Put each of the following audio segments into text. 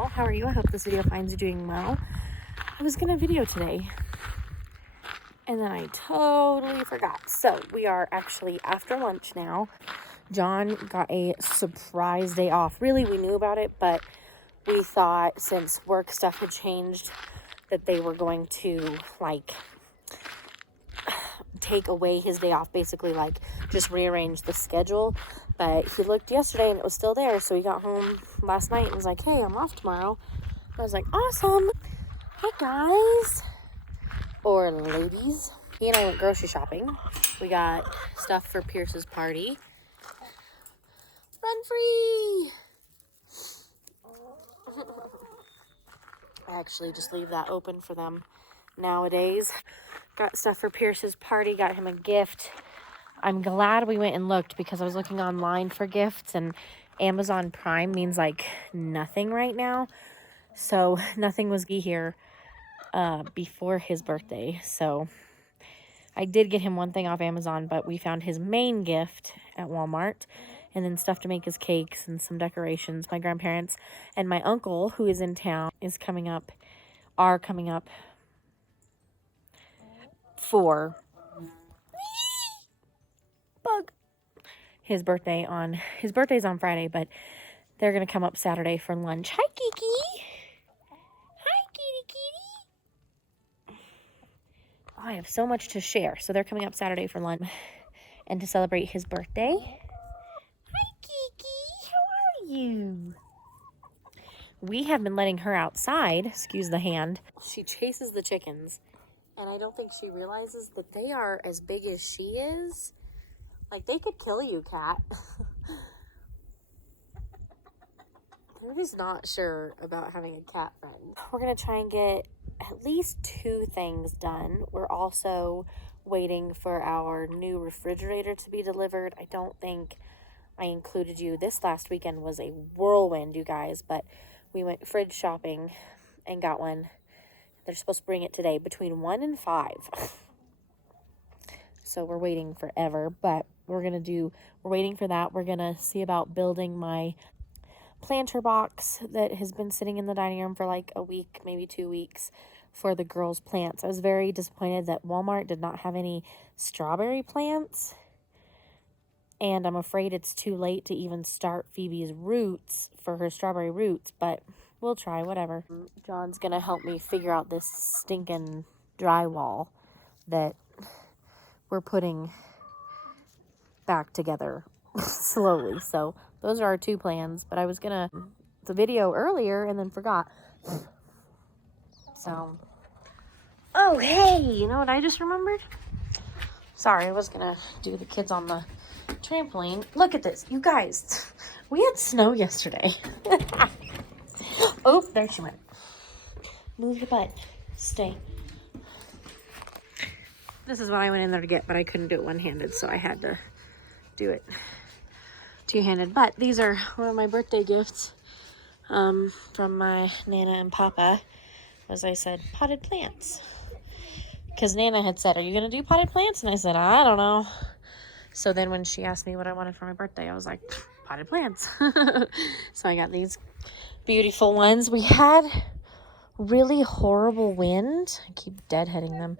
DRYWALL. How are you? I hope this video finds you doing well. I was gonna video today and then I totally forgot. So we are actually after lunch now. John got a surprise day off. Really, we knew about it, but we thought since work stuff had changed that they were going to like take away his day off, basically like just rearrange the schedule. But he looked yesterday and it was still there, so he got home last night and was like, hey, I'm off tomorrow. I was like, awesome. Hey guys, or ladies. He and I went grocery shopping. We got stuff for Pierce's party. Run free. I actually just leave that open for them nowadays. Got stuff for Pierce's party, got him a gift. I'm glad we went and looked because I was looking online for gifts and Amazon Prime means like nothing right now. So nothing was here before his birthday. So I did get him one thing off Amazon, but we found his main gift at Walmart and then stuff to make his cakes and some decorations. My grandparents and my uncle, who is in town, are coming up for bug his birthday his birthday's on Friday, but they're gonna come up Saturday for lunch. Hi Kiki. Hi kitty kitty. Oh, I have so much to share. So they're coming up Saturday for lunch and to celebrate his birthday. Hi Kiki, how are you? We have been letting her outside, excuse the hand. She chases the chickens and I don't think she realizes that they are as big as she is. Like, they could kill you, cat. They're just not sure about having a cat friend. We're going to try and get at least 2 things done. We're also waiting for our new refrigerator to be delivered. I don't think I included you. This last weekend was a whirlwind, you guys, but we went fridge shopping and got one. They're supposed to bring it today between 1 and 5. So we're waiting forever, but we're waiting for that. We're going to see about building my planter box that has been sitting in the dining room for like a week, maybe 2 weeks for the girls' plants. I was very disappointed that Walmart did not have any strawberry plants. And I'm afraid it's too late to even start Phoebe's roots for her strawberry roots, but we'll try, whatever. John's going to help me figure out this stinking drywall that we're putting back together slowly. So those are our 2 plans, but I was gonna the video earlier and then forgot. So, oh hey, you know what I just remembered? Sorry, I was gonna do the kids on the trampoline. Look at this, you guys. We had snow yesterday. Oh, there she went. Move your butt. Stay. This is what I went in there to get, but I couldn't do it one-handed, so I had to do it two-handed. But these are one of my birthday gifts from my Nana and Papa. As I said, potted plants. Because Nana had said, are you going to do potted plants? And I said, I don't know. So then when she asked me what I wanted for my birthday, I was like, potted plants. So I got these beautiful ones. We had really horrible wind. I keep deadheading them.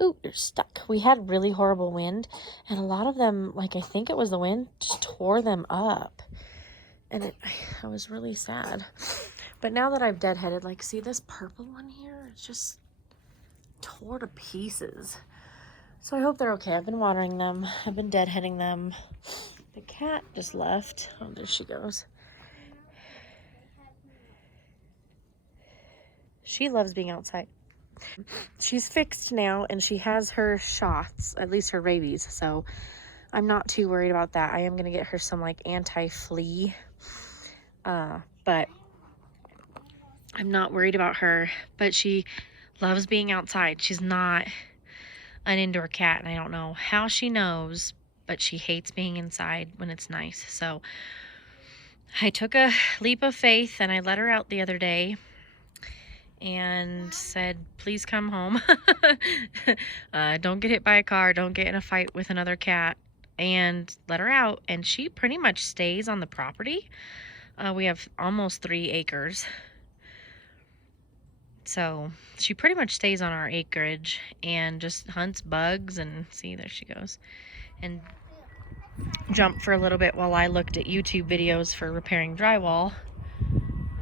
Ooh, you're stuck. We had really horrible wind, and a lot of them, like, I think it was the wind, just tore them up. And I was really sad. But now that I've deadheaded, like, see this purple one here? It's just tore to pieces. So I hope they're okay. I've been watering them. I've been deadheading them. The cat just left. Oh, there she goes. She loves being outside. She's fixed now and she has her shots, at least her rabies, so I'm not too worried about that. I am going to get her some like anti-flea, but I'm not worried about her. But she loves being outside. She's not an indoor cat, and I don't know how she knows, but she hates being inside when it's nice. So I took a leap of faith and I let her out the other day and said, please come home. Don't get hit by a car, don't get in a fight with another cat, and let her out. And she pretty much stays on the property. We have almost 3 acres, So she pretty much stays on our acreage and just hunts bugs and see, there she goes. And jumped for a little bit while I looked at YouTube videos for repairing drywall.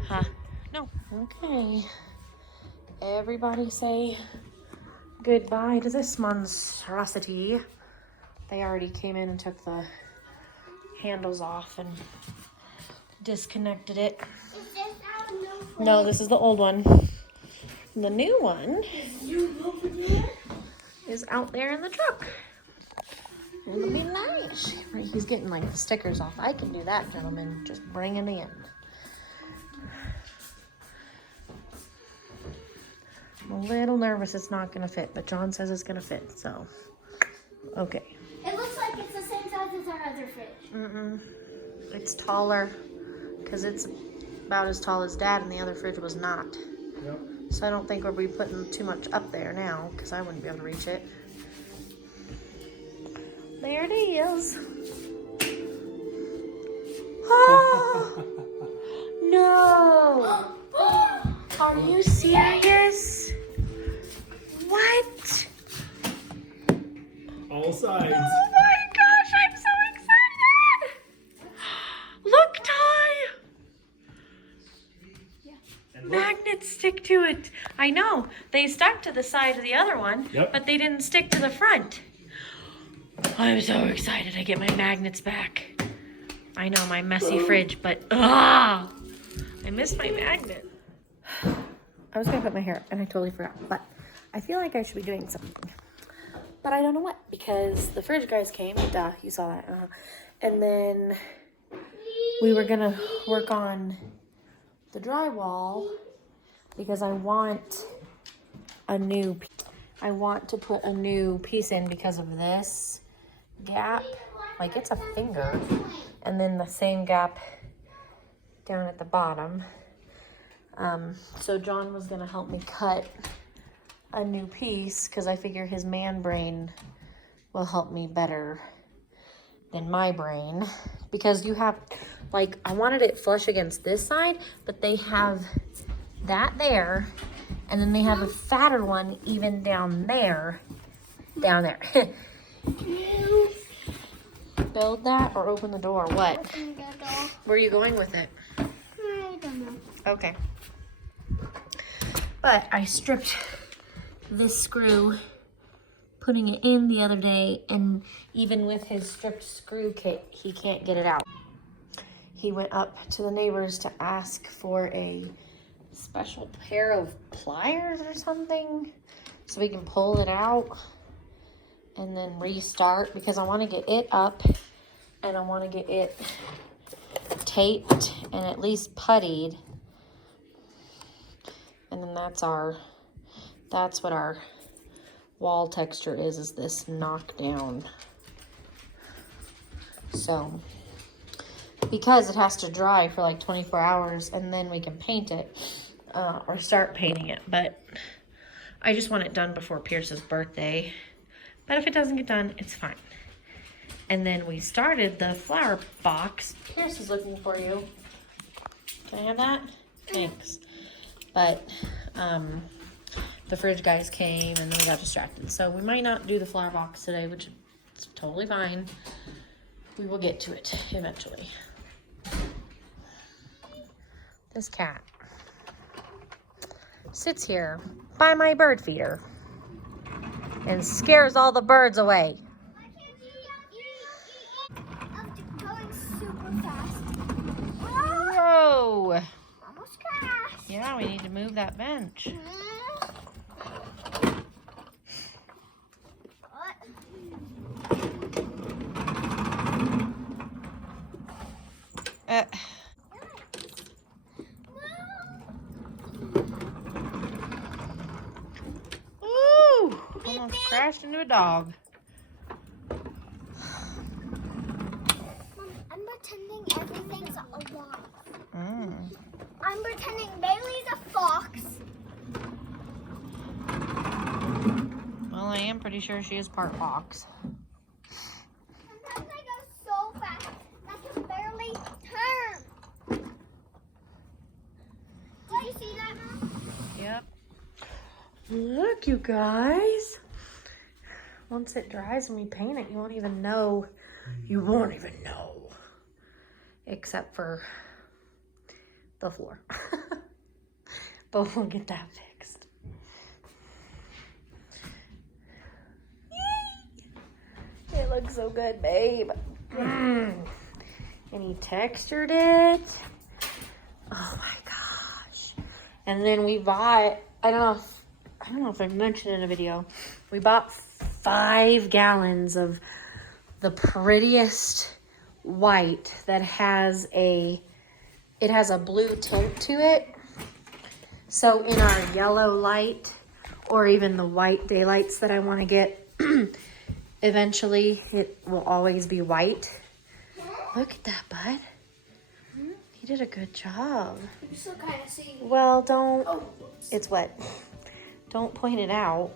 Huh? No. Okay. Everybody say goodbye to this monstrosity. They already came in and took the handles off and disconnected it. Is this our new one? No, this is the old one. The new one is out there in the truck. It'll be nice. Right, he's getting like the stickers off. I can do that, gentlemen. Just bring it in. I'm a little nervous it's not gonna fit, but John says it's gonna fit, so okay. It looks like it's the same size as our other fridge. It's taller because it's about as tall as Dad, and the other fridge was not. Yep. So I don't think we'll be putting too much up there now because I wouldn't be able to reach it. There it is. Oh, no. Are you serious? What? All sides. Oh my gosh, I'm so excited. Look, Ty. And look. Magnets stick to it. I know. They stuck to the side of the other one, Yep. but they didn't stick to the front. I'm so excited I get my magnets back. I know, my messy fridge, but I missed my magnet. I was gonna put my hair up and I totally forgot, but I feel like I should be doing something. But I don't know what, because the fridge guys came, duh, you saw that, and then we were gonna work on the drywall because I want to put a new piece in because of this gap. Like, it's a finger, and then the same gap down at the bottom. So John was gonna help me cut a new piece because I figure his man brain will help me better than my brain, because you have, like, I wanted it flush against this side, but they have that there, and then they have a fatter one even down there. Build that or open the door? What? Where are you going with it? I don't know. Okay. But I stripped this screw, putting it in the other day, and even with his stripped screw kit, he can't get it out. He went up to the neighbors to ask for a special pair of pliers or something so we can pull it out and then restart, because I want to get it up and I want to get it taped and at least puttied. And then that's what our wall texture is this knockdown. So, because it has to dry for like 24 hours and then we can paint it or start painting it. But I just want it done before Pierce's birthday. But if it doesn't get done, it's fine. And then we started the flower box. Pierce is looking for you. Can I have that? Thanks. But the fridge guys came and then we got distracted. So we might not do the flower box today, which is totally fine. We will get to it eventually. This cat sits here by my bird feeder and scares all the birds away. I'm going super fast. Whoa! Almost crashed. Yeah, we need to move that bench. Ooh! Almost crashed into a dog. Mom, I'm pretending everything's alive. Mm. I'm pretending Bailey's a fox. Well, I am pretty sure she is part fox. Sometimes I go so fast I can barely turn. Did you see that, Mom? Yep. Look, you guys. Once it dries and we paint it, you won't even know. You won't even know. Except for the floor. But we'll get that fixed. Yay! It looks so good, babe. And he textured it. Oh my gosh. And then we bought, I don't know if I mentioned in a video, we bought 5 gallons of the prettiest white that has a blue tint to it. So in our yellow light or even the white daylights that I want to get, eventually it will always be white. Look at that, bud. You did a good job. You still kind of see. Well, don't. Oh, It's wet. Don't point it out.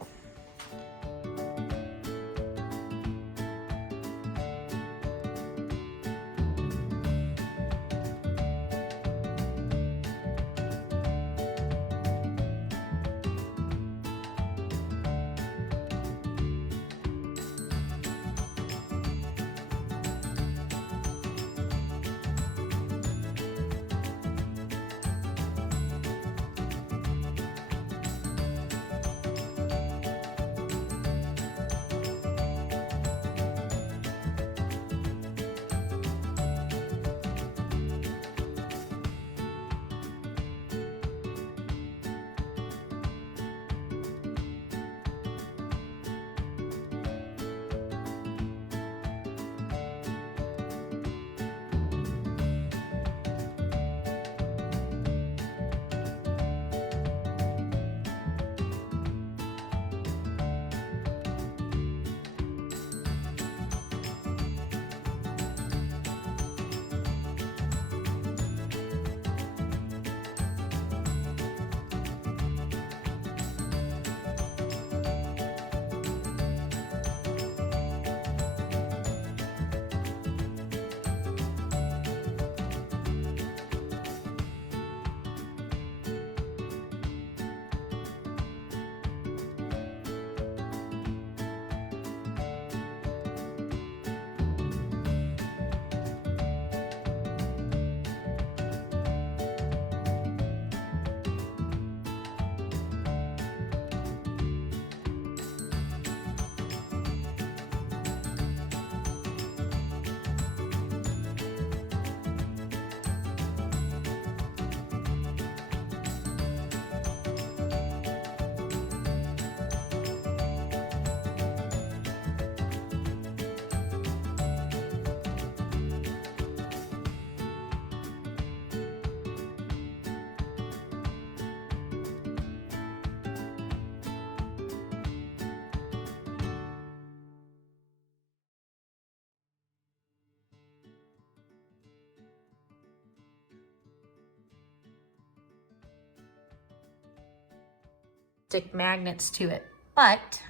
Stick magnets to it, but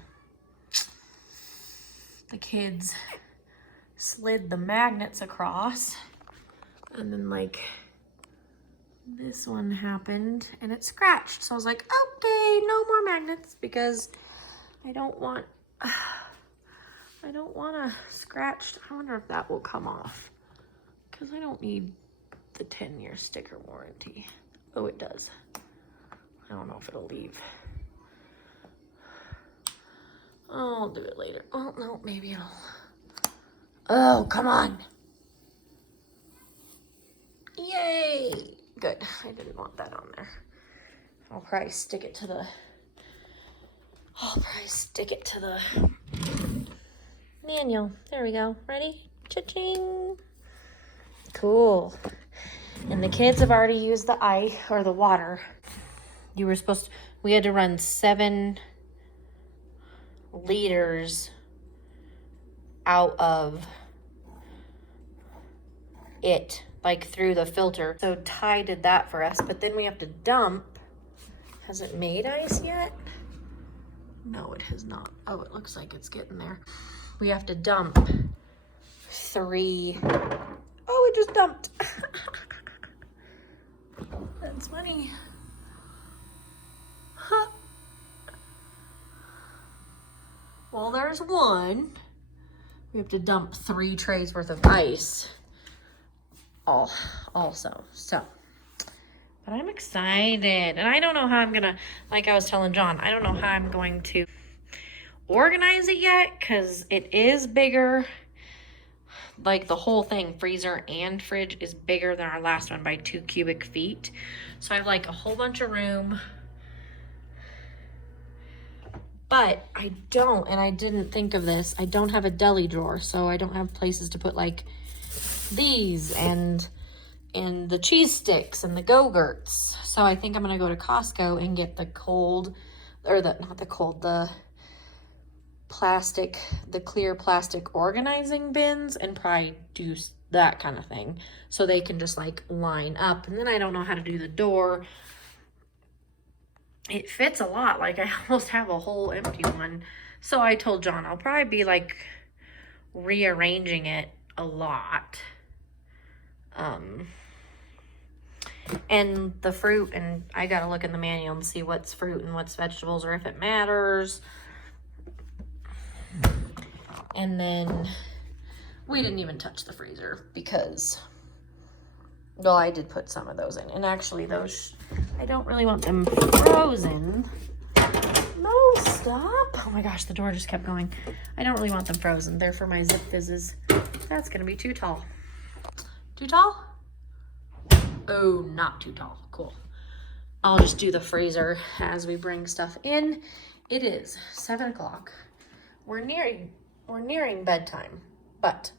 the kids slid the magnets across, and then like this one happened and it scratched. So I was like, okay, no more magnets, because I don't want a scratched. I wonder if that will come off, because I don't need the 10-year sticker warranty. Oh, it does. I don't know if it'll leave. I'll do it later. Oh, no, maybe it'll. Oh, come on. Yay. Good. I didn't want that on there. I'll probably stick it to the manual. There we go. Ready? Cha-ching. Cool. And the kids have already used the ice or the water. We had to run 7 liters out of it, like through the filter. So Ty did that for us, but then we have to dump. Has it made ice yet? No, it has not. Oh, it looks like it's getting there. We have to dump 3. Oh, it just dumped. That's funny. Huh. Well, there's one. We have to dump 3 trays worth of ice. Also. So, but I'm excited. And I don't know how I'm gonna, like I was telling John, I don't know how I'm going to organize it yet, because it is bigger. Like the whole thing, freezer and fridge, is bigger than our last one by 2 cubic feet. So I have like a whole bunch of room. But I don't, and I didn't think of this, I don't have a deli drawer, so I don't have places to put like these and the cheese sticks and the Go-Gurts. So I think I'm gonna go to Costco and get the clear plastic organizing bins, and probably do that kind of thing, so they can just like line up. And then I don't know how to do the door. It fits a lot, like I almost have a whole empty one. So I told John I'll probably be like rearranging it a lot. And the fruit, and I gotta look in the manual and see what's fruit and what's vegetables, or if it matters. And then we didn't even touch the freezer because, well, I did put some of those in. And actually those, I don't really want them frozen. No, stop. Oh my gosh, the door just kept going. I don't really want them frozen. They're for my Zip Fizzes. That's gonna be too tall. Too tall? Oh, not too tall. Cool. I'll just do the freezer as we bring stuff in. It is 7 o'clock. We're nearing bedtime, but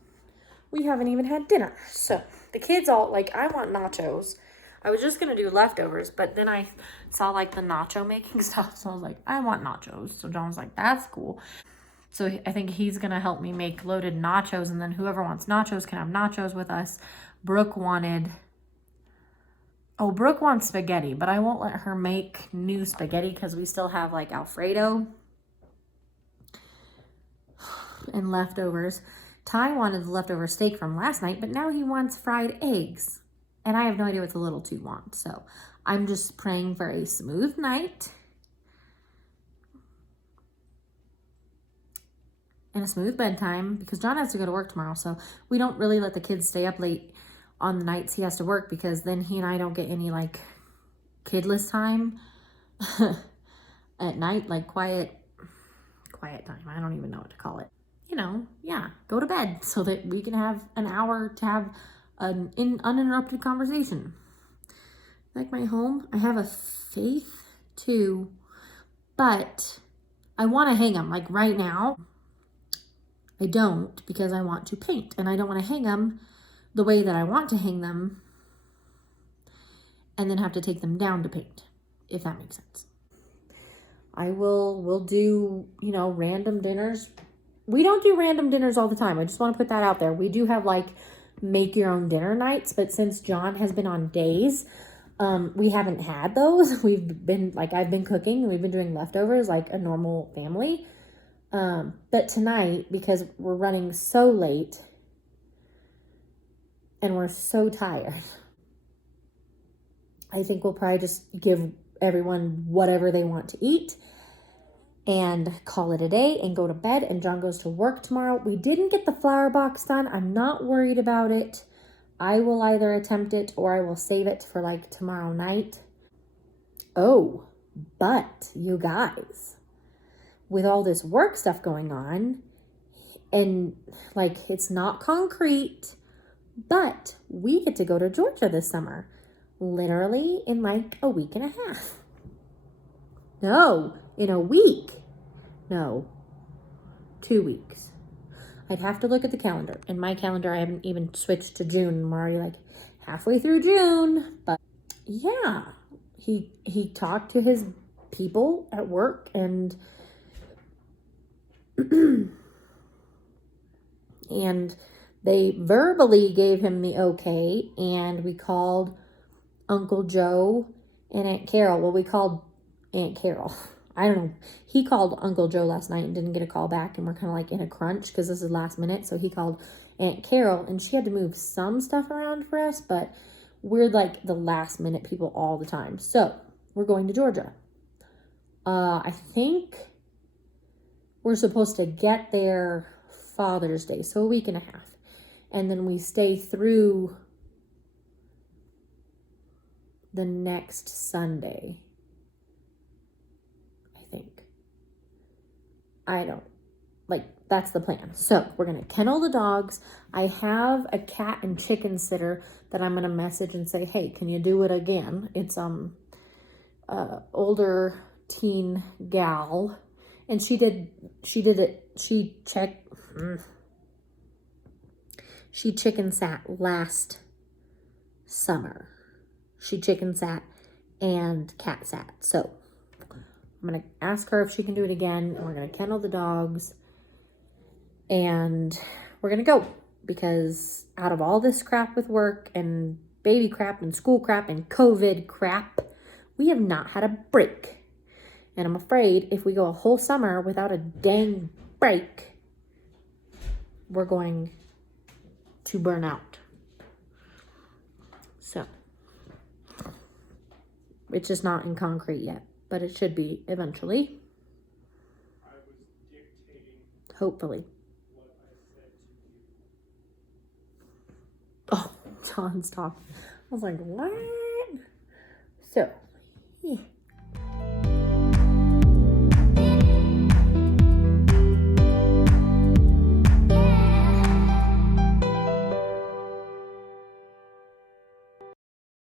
we haven't even had dinner. So the kids all, like, I want nachos. I was just gonna do leftovers, but then I saw like the nacho making stuff, so I was like, I want nachos. So John was like, that's cool. So I think he's gonna help me make loaded nachos, and then whoever wants nachos can have nachos with us. Brooke wants spaghetti, but I won't let her make new spaghetti because we still have like Alfredo and leftovers. Ty wanted the leftover steak from last night, but now he wants fried eggs. And I have no idea what the little two want. So I'm just praying for a smooth night and a smooth bedtime, because John has to go to work tomorrow. So we don't really let the kids stay up late on the nights he has to work, because then he and I don't get any like kidless time at night, like quiet time. I don't even know what to call it. You know, yeah, go to bed so that we can have an hour to have an uninterrupted conversation. Like my home, I have a Faith too, but I want to hang them. Like right now, I don't, because I want to paint, and I don't want to hang them the way that I want to hang them and then have to take them down to paint, if that makes sense. We'll do, you know, random dinners. We don't do random dinners all the time. I just want to put that out there. We do have like make your own dinner nights, but since John has been on days, we haven't had those. We've been like, I've been cooking and we've been doing leftovers like a normal family. But tonight, because we're running so late and we're so tired, I think we'll probably just give everyone whatever they want to eat and call it a day and go to bed. And John goes to work tomorrow. We didn't get the flower box done. I'm not worried about it. I will either attempt it or I will save it for like tomorrow night. Oh, but you guys, with all this work stuff going on, and like it's not concrete, but we get to go to Georgia this summer, literally in like a week and a half. No, in a week. No, 2 weeks. I'd have to look at the calendar. In my calendar, I haven't even switched to June. I'm already like halfway through June. But yeah, he talked to his people at work, and and they verbally gave him the okay, and we called Uncle Joe and Aunt Carol. Well, we called Aunt Carol. I don't know. He called Uncle Joe last night and didn't get a call back, and we're kind of like in a crunch because this is last minute. So he called Aunt Carol, and she had to move some stuff around for us, but we're like the last minute people all the time. So we're going to Georgia. I think we're supposed to get there Father's Day, so a week and a half. And then we stay through the next Sunday, I think. That's the plan. So we're going to kennel the dogs. I have a cat and chicken sitter that I'm going to message and say, hey, can you do it again? It's older teen gal. And she did it. She chicken sat last summer. She chicken sat and cat sat. So I'm going to ask her if she can do it again. And we're going to kennel the dogs. And we're going to go. Because out of all this crap with work and baby crap and school crap and COVID crap, we have not had a break. And I'm afraid if we go a whole summer without a dang break, we're going to burn out. So, it's just not in concrete yet, but it should be eventually. I was dictating Hopefully. what I said to you. Oh, John's talking. I was like, what? So,